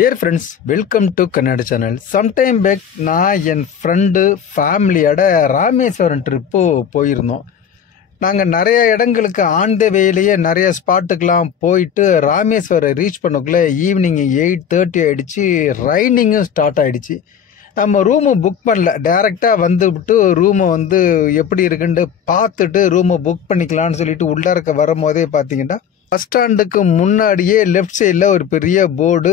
Dear friends, welcome to Kannada channel. Sometime back, நான் என் friend ஃபேமிலியோட Rameswaram trip போயிருந்தோம். நாங்கள் நிறைய இடங்களுக்கு ஆன் த வேலையே நிறைய ஸ்பாட்டுக்கெலாம் போயிட்டு ராமேஸ்வரம் ரீச் பண்ணக்குள்ளே ஈவினிங் 8:30 ஆகிடுச்சு. ரைனிங்கும் ஸ்டார்ட் ஆகிடுச்சு. நம்ம ரூமு புக் பண்ணல, டைரெக்டாக வந்துவிட்டு ரூமை எப்படி இருக்குன்ட்டு பார்த்துட்டு ரூமை புக் பண்ணிக்கலான்னு சொல்லிட்டு உள்ளார வரும்போதே பார்த்தீங்கன்னா பஸ் ஸ்டாண்டுக்கு முன்னாடியே லெஃப்ட் சைடில் ஒரு பெரிய போர்டு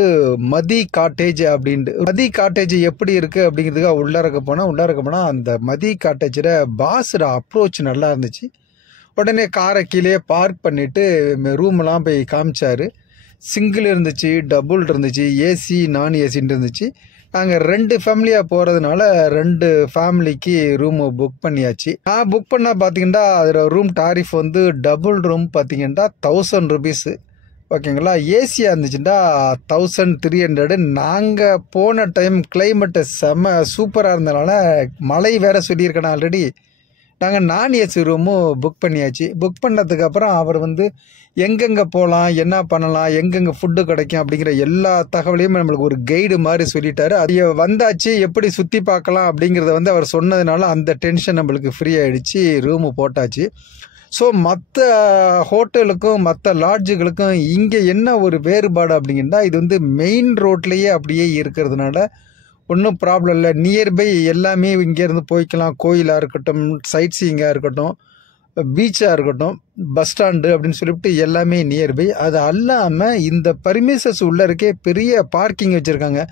மதி காட்டேஜ் அப்படின்ட்டு. மதி காட்டேஜ் எப்படி இருக்குது அப்படிங்கிறதுக்காக உள்ளார போனால் அந்த மதி காட்டேஜில் பாஸோட அப்ரோச் நல்லா இருந்துச்சு. உடனே காரை கீழே பார்க் பண்ணிவிட்டு ரூம்லாம் போய் காமிச்சார். சிங்கிள் இருந்துச்சு, டபுள் இருந்துச்சு, ஏசி நான் ஏசின்னு இருந்துச்சு. நாங்கள் 2 ஃபேமிலியாக போகிறதுனால 2 ஃபேமிலிக்கு ரூமு புக் பண்ணியாச்சு. நான் புக் பண்ண பார்த்தீங்கன்னா அதில் ரூம் டாரிஃப் டபுள் ரூம் பார்த்தீங்கன்னா 1000 rupees. ஓகேங்களா. ஏசியாக இருந்துச்சுன்னா 1300. நாங்கள் போன டைம் கிளைமேட்டு செம்ம சூப்பராக இருந்தனால மழை வேறு சொல்லியிருக்கேன் ஆல்ரெடி. நாங்கள் நான் ஏசி ரூமும் புக் பண்ணியாச்சு. புக் பண்ணதுக்கப்புறம் அவர் எங்கெங்கே போகலாம், என்ன பண்ணலாம், எங்கெங்கே ஃபுட்டு கிடைக்கும் அப்படிங்கிற எல்லா தகவலையும் நம்மளுக்கு ஒரு கைடு மாதிரி சொல்லிட்டாரு. அது வந்தாச்சு, எப்படி சுற்றி பார்க்கலாம் அப்படிங்கிறத அவர் சொன்னதுனால அந்த டென்ஷன் நம்மளுக்கு ஃப்ரீ ஆகிடுச்சு. ரூமு போட்டாச்சு. ஸோ மற்ற ஹோட்டலுக்கும் மற்ற லாட்ஜுகளுக்கும் இங்கே என்ன ஒரு வேறுபாடு அப்படிங்கன்னா, இது மெயின் ரோட்லேயே அப்படியே இருக்கிறதுனால ஒன்றும் ப்ராப்ளம் இல்லை. நியர்பை எல்லாமே இங்கேருந்து போய்க்கலாம். கோயிலாக இருக்கட்டும், சைட் சீயிங்காக இருக்கட்டும், பீச்சாக இருக்கட்டும், பஸ் ஸ்டாண்டு அப்படின்னு சொல்லிவிட்டு எல்லாமே நியர்பை. அது அல்லாமல் இந்த பர்மிசஸ் உள்ளருக்கே பெரிய பார்க்கிங் வச்சுருக்காங்க.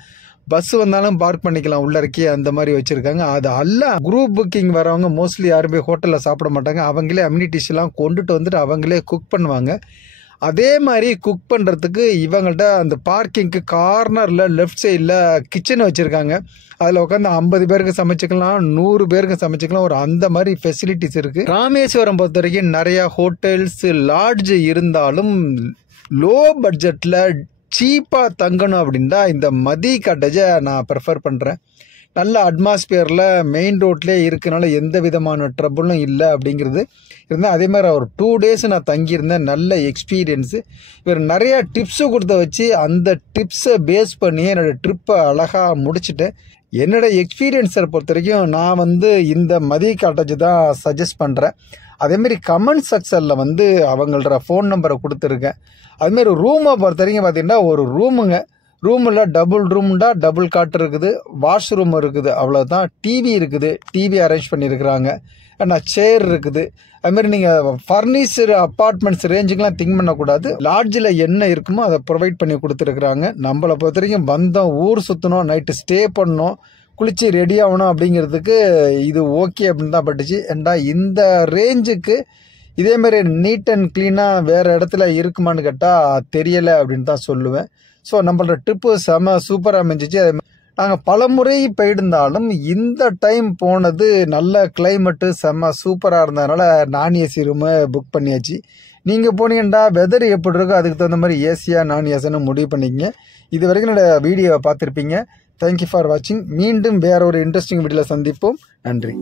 பஸ் வந்தாலும் பார்க் பண்ணிக்கலாம் உள்ளருக்கே, அந்த மாதிரி வச்சுருக்காங்க. அது அல்ல குரூப் புக்கிங் வரவங்க மோஸ்ட்லி யாருமே ஹோட்டலில் சாப்பிட மாட்டாங்க. அவங்களே அம்யூனிட்டிஸ்லாம் கொண்டுட்டு வந்துட்டு அவங்களே குக் பண்ணுவாங்க. அதே மாதிரி குக் பண்ணுறதுக்கு இவங்கள்ட்ட அந்த பார்க்கிங்க்கு கார்னரில் லெஃப்ட் சைடில் கிச்சன் வச்சுருக்காங்க. அதில் உட்காந்து 50 பேருக்கு சமைச்சிக்கலாம், 100 பேருக்கு சமைச்சிக்கலாம். ஒரு அந்த மாதிரி ஃபெசிலிட்டிஸ் இருக்குது. ராமேஸ்வரம் பொறுத்த வரைக்கும் நிறையா ஹோட்டல்ஸ் லாட்ஜ் இருந்தாலும் லோ பட்ஜெட்டில் சீப்பாக தங்கணும் அப்படின்னா இந்த மதி காட்டேஜை நான் ப்ரிஃபர் பண்ணுறேன். நல்ல அட்மாஸ்பியரில் மெயின் ரோட்லேயே இருக்கனால எந்த விதமான ட்ரபுளும் இல்லை அப்படிங்கிறது இருந்தால். அதே மாதிரி ஒரு 2 days நான் தங்கியிருந்தேன். நல்ல எக்ஸ்பீரியன்ஸு. இவர் நிறையா டிப்ஸு கொடுத்த வச்சு அந்த டிப்ஸை பேஸ் பண்ணி என்னோடய ட்ரிப்பை அழகாக முடிச்சுட்டேன். என்னோடய எக்ஸ்பீரியன்ஸை பொறுத்த வரைக்கும் நான் இந்த மதி காட்டேஜ் தான் சஜஸ்ட் பண்ணுறேன். அதேமாரி கமெண்ட் செக்ஷனில் அவங்களோட ஃபோன் நம்பரை கொடுத்துருக்கேன். அதுமாரி ரூமை பொறுத்த வரைக்கும் பார்த்திங்கன்னா ஒரு ரூமில் டபுள் ரூம்டா டபுள் காட் இருக்குது, வாஷ்ரூம் இருக்குது, அவ்வளோதான். டிவி இருக்குது, டிவி அரேஞ்ச் பண்ணியிருக்கிறாங்க. ஆனால் சேர் இருக்குது. அதுமாரி நீங்கள் ஃபர்னிச்சர் அப்பார்ட்மெண்ட்ஸ் ரேஞ்சுக்கெலாம் திங்க் பண்ணக்கூடாது. லாட்ஜில் என்ன இருக்குமோ அதை ப்ரொவைட் பண்ணி கொடுத்துருக்குறாங்க. நம்மளை பொறுத்த வரைக்கும் வந்தோம், ஊர் சுற்றணும், நைட்டு ஸ்டே பண்ணோம், குளித்து ரெடி ஆகணும் அப்படிங்கிறதுக்கு இது ஓகே அப்படின்னு தான் பட்டுச்சு. ஏண்டா இந்த ரேஞ்சுக்கு இதேமாரி நீட் அண்ட் க்ளீனாக வேறு இடத்துல இருக்குமான்னு கேட்டால் தெரியலை அப்படின்னு தான் சொல்லுவேன். ஸோ நம்மளோட ட்ரிப்பு செம சூப்பராக அமைஞ்சிச்சு. அது நாங்கள் பலமுறை போயிருந்தாலும் இந்த டைம் போனது நல்ல கிளைமேட்டு செம்ம சூப்பராக இருந்ததுனால நான் ஏசி ரூமை புக் பண்ணியாச்சு. நீங்கள் போனீங்கன்னா வெதர் எப்படி இருக்கோ அதுக்கு தகுந்த மாதிரி ஏசியாக நான் ஏசின்னு முடிவு பண்ணிக்கங்க. இது வரைக்கும் என்னோடய வீடியோவை பார்த்துருப்பீங்க. தேங்க்யூ ஃபார் வாட்சிங். மீண்டும் வேற ஒரு இன்ட்ரெஸ்டிங் வீடியோவில் சந்திப்போம். நன்றி.